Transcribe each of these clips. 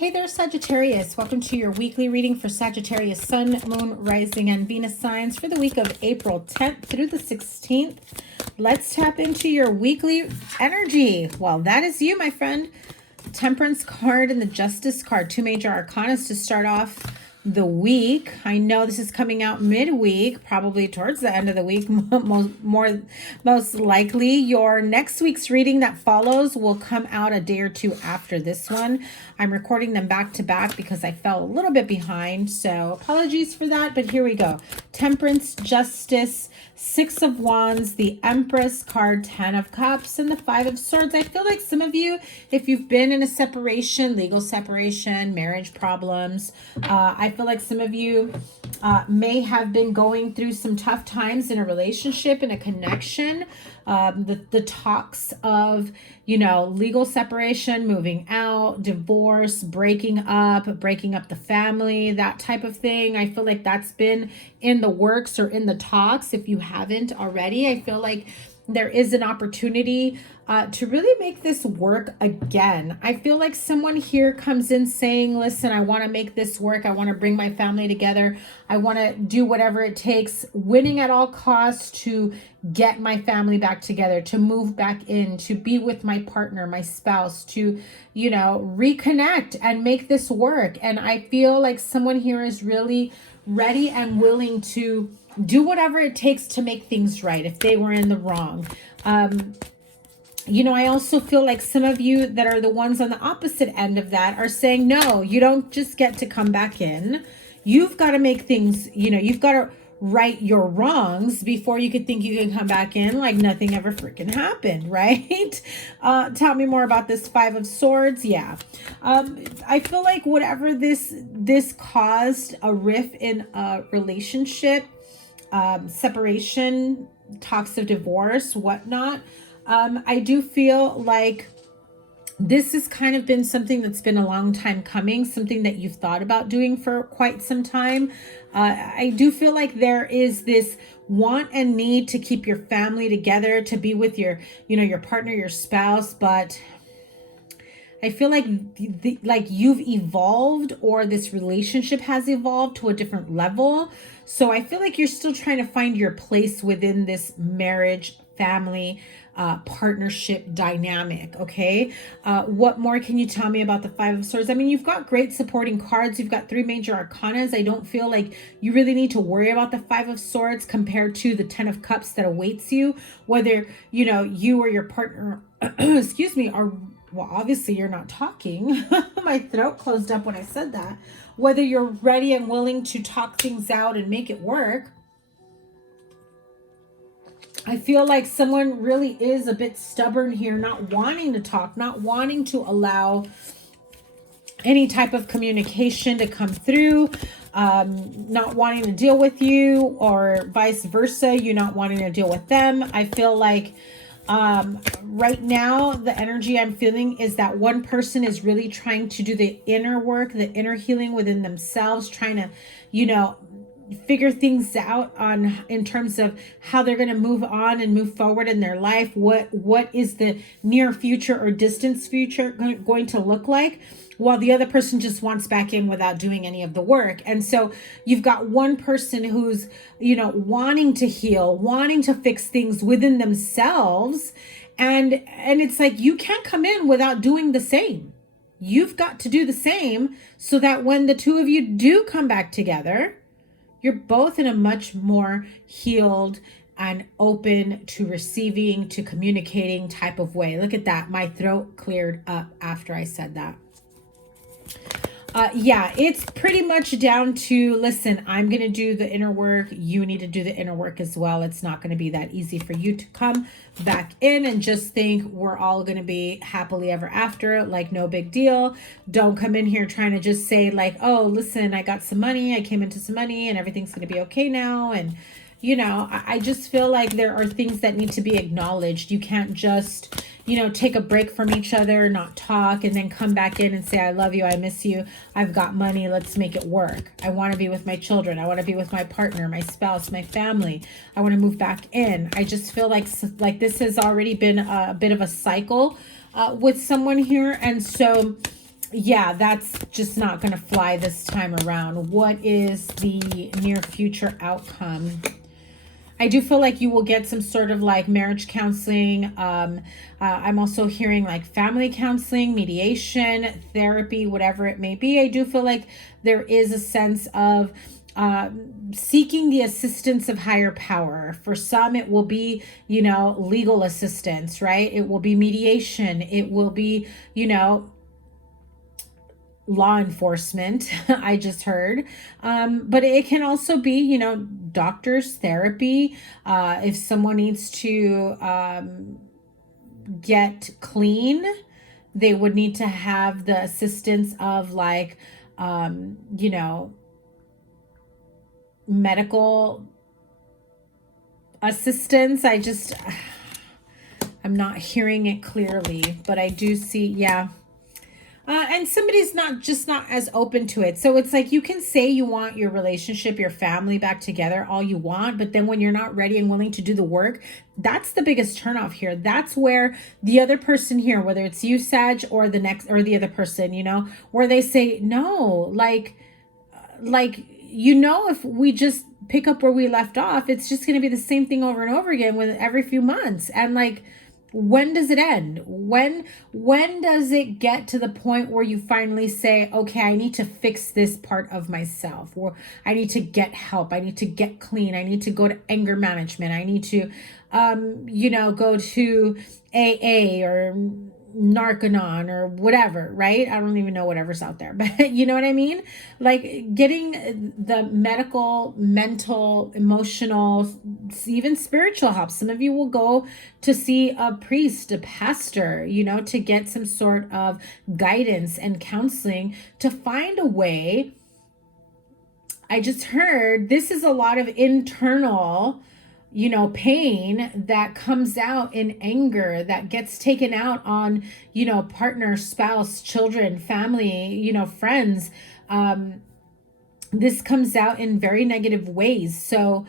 Hey there, Sagittarius. Welcome to your weekly reading for Sagittarius Sun, Moon, Rising, and Venus signs for the week of April 10th through the 16th. Let's tap into your weekly energy. Well, that is you, my friend. Temperance card and the Justice card, two major arcanas to start off the week. I know this is coming out midweek, probably towards the end of the week, most likely. Your next week's reading that follows will come out a day or two after this one. I'm recording them back to back because I fell a little bit behind, so apologies for that, but here we go. Temperance, Justice, Six of Wands, the Empress card, 10 of Cups, and the Five of Swords. I feel like some of you, if you've been in a separation, legal separation, marriage problems, I feel like some of you may have been going through some tough times in a relationship, in a connection. The talks of, legal separation, moving out, divorce, breaking up the family, that type of thing. I feel like that's been in the works or in the talks. If you haven't already, I feel like there is an opportunity to really make this work again. I feel like someone here comes in saying, listen, I want to make this work. I want to bring my family together. I want to do whatever it takes, winning at all costs to get my family back together, to move back in, to be with my partner, my spouse, to, reconnect and make this work. And I feel like someone here is really ready and willing to do whatever it takes to make things right if they were in the wrong. I also feel like some of you that are the ones on the opposite end of that are saying, no, you don't just get to come back in. You've got to make things, you've got to right your wrongs before you could think you can come back in like nothing ever freaking happened, right? Tell me more about this Five of Swords. Yeah. I feel like whatever this caused a rift in a relationship, separation, talks of divorce, whatnot. I do feel like this has kind of been something that's been a long time coming, something that you've thought about doing for quite some time. I do feel like there is this want and need to keep your family together, to be with your, your partner, your spouse, but I feel like you've evolved, or this relationship has evolved to a different level. So I feel like you're still trying to find your place within this marriage, family, partnership dynamic. Okay. What more can you tell me about the Five of Swords? I mean, you've got great supporting cards. You've got three major arcanas. I don't feel like you really need to worry about the Five of Swords compared to the 10 of Cups that awaits you, whether, you or your partner, excuse me, are, well, obviously you're not talking. My throat closed up when I said that. Whether you're ready and willing to talk things out and make it work. I feel like someone really is a bit stubborn here, not wanting to talk, not wanting to allow any type of communication to come through, not wanting to deal with you, or vice versa, you not wanting to deal with them. I feel like right now the energy I'm feeling is that one person is really trying to do the inner work, the inner healing within themselves, trying to, figure things out in terms of how they're going to move on and move forward in their life. What is the near future or distance future going to look like, while the other person just wants back in without doing any of the work. And so you've got one person who's, wanting to heal, wanting to fix things within themselves. And it's like, you can't come in without doing the same. You've got to do the same so that when the two of you do come back together, you're both in a much more healed and open to receiving, to communicating type of way. Look at that. My throat cleared up after I said that. Yeah, it's pretty much down to, listen, I'm going to do the inner work. You need to do the inner work as well. It's not going to be that easy for you to come back in and just think we're all going to be happily ever after, like no big deal. Don't come in here trying to just say like, oh, listen, I got some money. I came into some money and everything's going to be okay now. And, I just feel like there are things that need to be acknowledged. You can't just, take a break from each other, not talk, and then come back in and say, I love you, I miss you, I've got money, let's make it work. I want to be with my children. I want to be with my partner, my spouse, my family. I want to move back in. I just feel like this has already been a bit of a cycle with someone here. And so yeah, that's just not going to fly this time around. What is the near future outcome? I do feel like you will get some sort of like marriage counseling. I'm also hearing like family counseling, mediation, therapy, whatever it may be. I do feel like there is a sense of seeking the assistance of higher power. For some, it will be, you know, legal assistance, right? It will be mediation. It will be, you know, law enforcement. I just heard. But it can also be, you know, doctors, therapy. If someone needs to get clean, they would need to have the assistance of like, you know, medical assistance. I'm not hearing it clearly, but I do see, yeah. And somebody's not as open to it. So it's like, you can say you want your relationship, your family back together all you want, but then when you're not ready and willing to do the work, that's the biggest turnoff here. That's where the other person here, whether it's you, Sag, or the next, or the other person, you know, where they say, no, like, you know, if we just pick up where we left off, it's just going to be the same thing over and over again with every few months. And like, when does it end? When does it get to the point where you finally say, okay, I need to fix this part of myself, or I need to get help. I need to get clean. I need to go to anger management. I need to, you know, go to AA or Narcanon or whatever, right? I don't even know whatever's out there, but you know what I mean? Like getting the medical, mental, emotional, even spiritual help. Some of you will go to see a priest, a pastor, you know, to get some sort of guidance and counseling to find a way. I just heard this is a lot of internal, you know, pain that comes out in anger, that gets taken out on, you know, partner, spouse, children, family, you know, friends. This comes out in very negative ways. So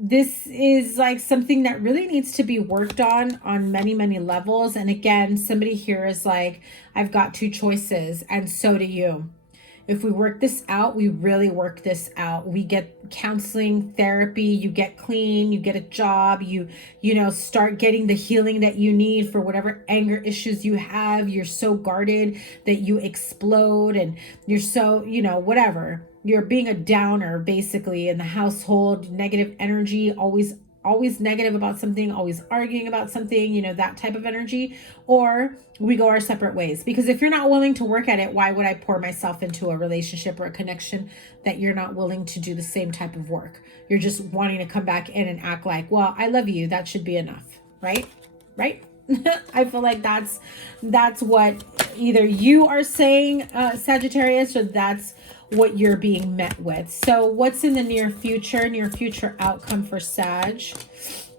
this is like something that really needs to be worked on many, many levels. And again, somebody here is like, I've got two choices, and so do you. If we work this out, we really work this out. We get counseling, therapy, you get clean, you get a job, you know, start getting the healing that you need for whatever anger issues you have. You're so guarded that you explode, and you're so, you know, whatever. You're being a downer basically in the household, negative energy, always negative about something, always arguing about something, you know, that type of energy. Or we go our separate ways. Because if you're not willing to work at it, why would I pour myself into a relationship or a connection that you're not willing to do the same type of work? You're just wanting to come back in and act like, well, I love you, that should be enough, right? I feel like that's what either you are saying, Sagittarius, or that's what you're being met with. So what's in the near future outcome for Sag?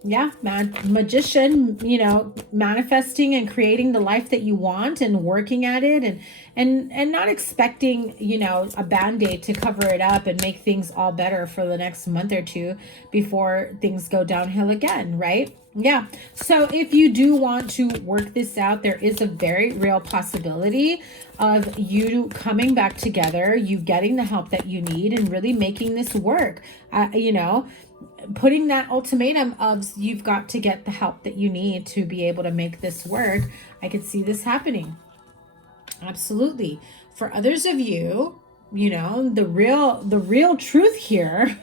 Yeah, magician, you know, manifesting and creating the life that you want and working at it, and not expecting, you know, a band-aid to cover it up and make things all better for the next month or two before things go downhill again, right? Yeah. So if you do want to work this out, there is a very real possibility of you coming back together, you getting the help that you need, and really making this work. You know, putting that ultimatum of you've got to get the help that you need to be able to make this work. I could see this happening. Absolutely. For others of you, you know, the real truth here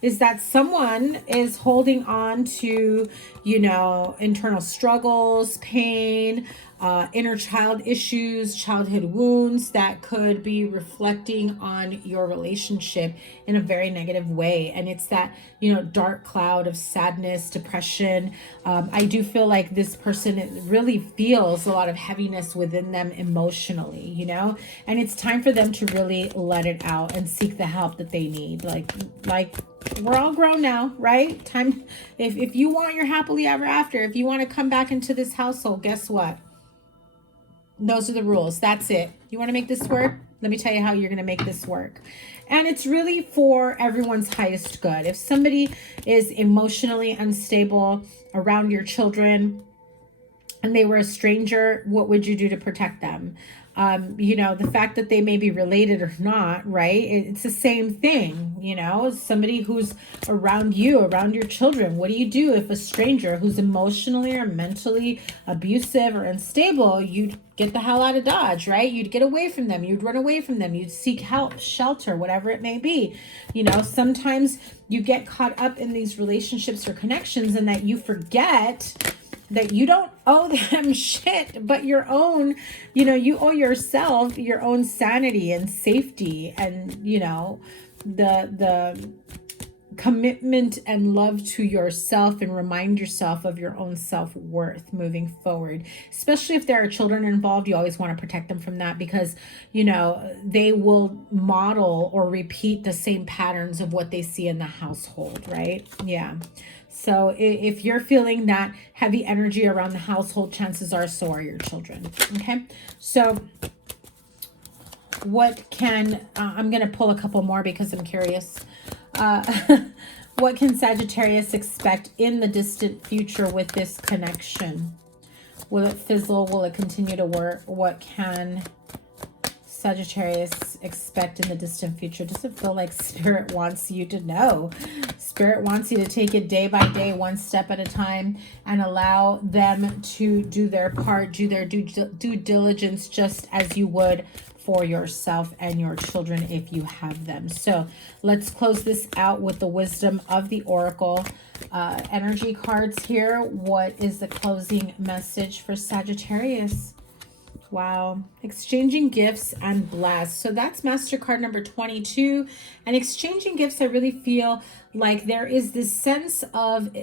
is that someone is holding on to, you know, internal struggles, pain, inner child issues, childhood wounds that could be reflecting on your relationship in a very negative way. And it's that, you know, dark cloud of sadness, depression. I do feel like this person really feels a lot of heaviness within them emotionally, you know, and it's time for them to really let it out and seek the help that they need. Like we're all grown now, right? Time. If you want your happily ever after, if you want to come back into this household, guess what? Those are the rules. That's it. You want to make this work? Let me tell you how you're going to make this work. And it's really for everyone's highest good. If somebody is emotionally unstable around your children and they were a stranger, what would you do to protect them? You know, the fact that they may be related or not, right? It's the same thing, you know, somebody who's around you, around your children. What do you do if a stranger who's emotionally or mentally abusive or unstable, you'd get the hell out of Dodge, right? You'd get away from them. You'd run away from them. You'd seek help, shelter, whatever it may be. You know, sometimes you get caught up in these relationships or connections and that you forget that you don't owe them shit, but your own, you know, you owe yourself your own sanity and safety and, you know, the commitment and love to yourself, and remind yourself of your own self-worth moving forward. Especially if there are children involved, you always want to protect them from that, because, you know, they will model or repeat the same patterns of what they see in the household, right? Yeah. So if you're feeling that heavy energy around the household, chances are so are your children. Okay. So what can, I'm going to pull a couple more because I'm curious. What can Sagittarius expect in the distant future with this connection? Will it fizzle? Will it continue to work? What can Sagittarius expect in the distant future? Does it feel like Spirit wants you to know? Spirit wants you to take it day by day, one step at a time, and allow them to do their part, do their due diligence, just as you would for yourself and your children if you have them. So let's close this out with the wisdom of the Oracle energy cards here. What is the closing message for Sagittarius? Wow. Exchanging gifts and blessed. So that's MasterCard number 22. And exchanging gifts, I really feel like there is this sense of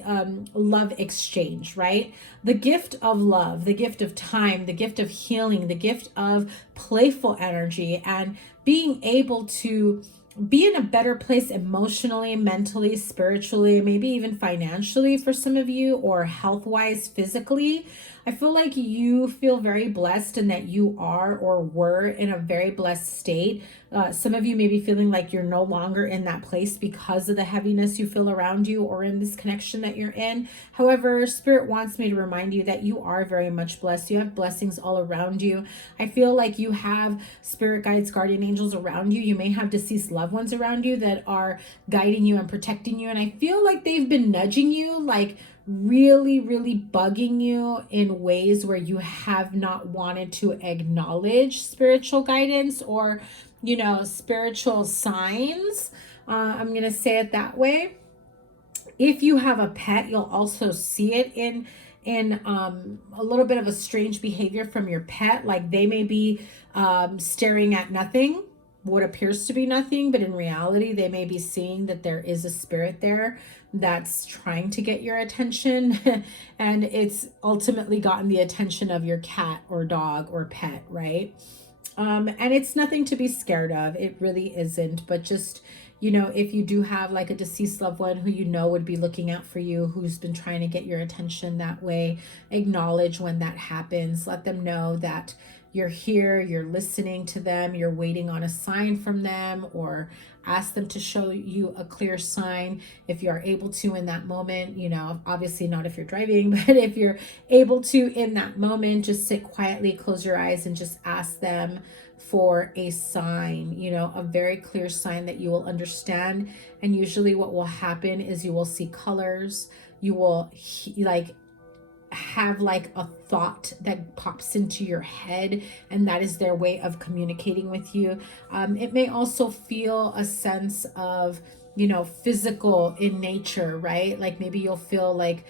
love exchange, right? The gift of love, the gift of time, the gift of healing, the gift of playful energy, and being able to be in a better place emotionally, mentally, spiritually, maybe even financially for some of you, or health-wise, physically. I feel like you feel very blessed and that you are or were in a very blessed state. Some of you may be feeling like you're no longer in that place because of the heaviness you feel around you or in this connection that you're in. However, Spirit wants me to remind you that you are very much blessed. You have blessings all around you. I feel like you have spirit guides, guardian angels around you. You may have deceased loved ones around you that are guiding you and protecting you. And I feel like they've been nudging you, like really, really bugging you in ways where you have not wanted to acknowledge spiritual guidance or, you know, spiritual signs. I'm going to say it that way. If you have a pet, you'll also see it in a little bit of a strange behavior from your pet. Like they may be staring at nothing, what appears to be nothing, but in reality, they may be seeing that there is a spirit there that's trying to get your attention. And it's ultimately gotten the attention of your cat or dog or pet, right? And it's nothing to be scared of. It really isn't. But just, you know, if you do have like a deceased loved one who you know would be looking out for you, who's been trying to get your attention that way, acknowledge when that happens. Let them know that you're here, you're listening to them, you're waiting on a sign from them, or ask them to show you a clear sign if you're able to in that moment. You know, obviously not if you're driving, but if you're able to in that moment, just sit quietly, close your eyes, and just ask them for a sign, you know, a very clear sign that you will understand. And usually what will happen is you will see colors, you will have like a thought that pops into your head, and that is their way of communicating with you. It may also feel a sense of, you know, physical in nature, right? Like maybe you'll feel like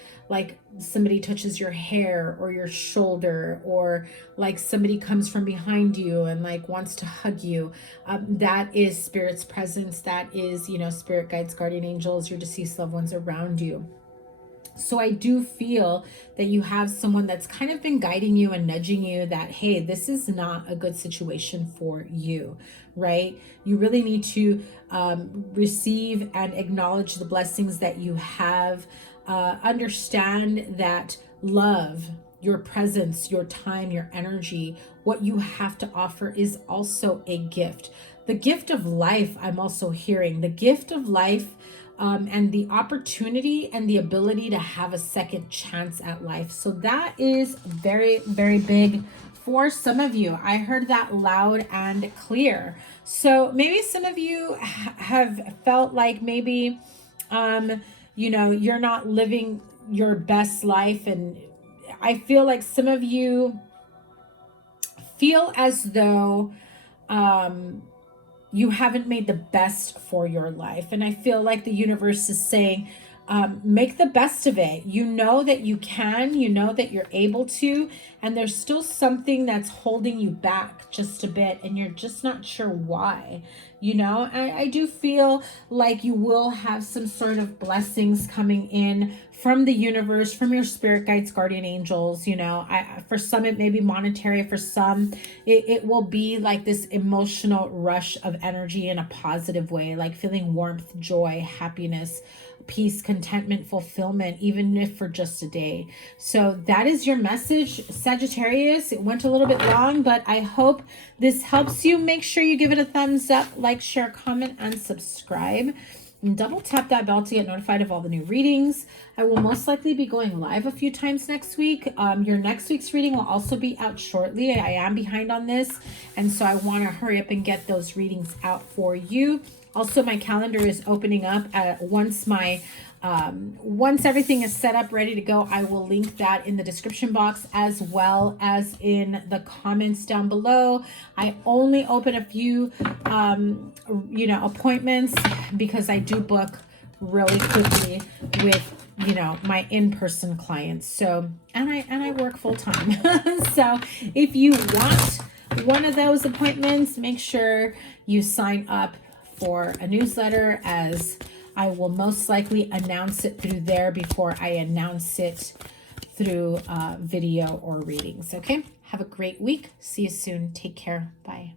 somebody touches your hair or your shoulder, or like somebody comes from behind you and like wants to hug you. That is Spirit's presence. That is, you know, spirit guides, guardian angels, your deceased loved ones around you. So I do feel that you have someone that's kind of been guiding you and nudging you that, hey, this is not a good situation for you, right? You really need to receive and acknowledge the blessings that you have. Understand that love, your presence, your time, your energy, what you have to offer is also a gift. The gift of life, I'm also hearing. The gift of life and the opportunity and the ability to have a second chance at life. So that is very, very big for some of you. I heard that loud and clear. So maybe some of you have felt like maybe, you know, you're not living your best life. And I feel like some of you feel as though you haven't made the best for your life. And I feel like the universe is saying, make the best of it. You know that you can, you know that you're able to, and there's still something that's holding you back just a bit, and you're just not sure why. You know, I do feel like you will have some sort of blessings coming in from the universe, from your spirit guides, guardian angels. You know, for some it may be monetary, for some it will be like this emotional rush of energy in a positive way, like feeling warmth, joy, happiness, peace, contentment, fulfillment, even if for just a day. So that is your message, Sagittarius. It went a little bit long, but I hope this helps you. Make sure you give it a thumbs up, like, share, comment, and subscribe. And double tap that bell to get notified of all the new readings. I will most likely be going live a few times next week. Your next week's reading will also be out shortly. I am behind on this, and so I want to hurry up and get those readings out for you. Also, my calendar is opening up once everything is set up, ready to go. I will link that in the description box as well as in the comments down below. I only open a few, you know, appointments because I do book really quickly with, you know, my in-person clients. So, and I work full time. So if you want one of those appointments, make sure you sign up for a newsletter, as I will most likely announce it through there before I announce it through video or readings. Okay, have a great week. See you soon. Take care. Bye.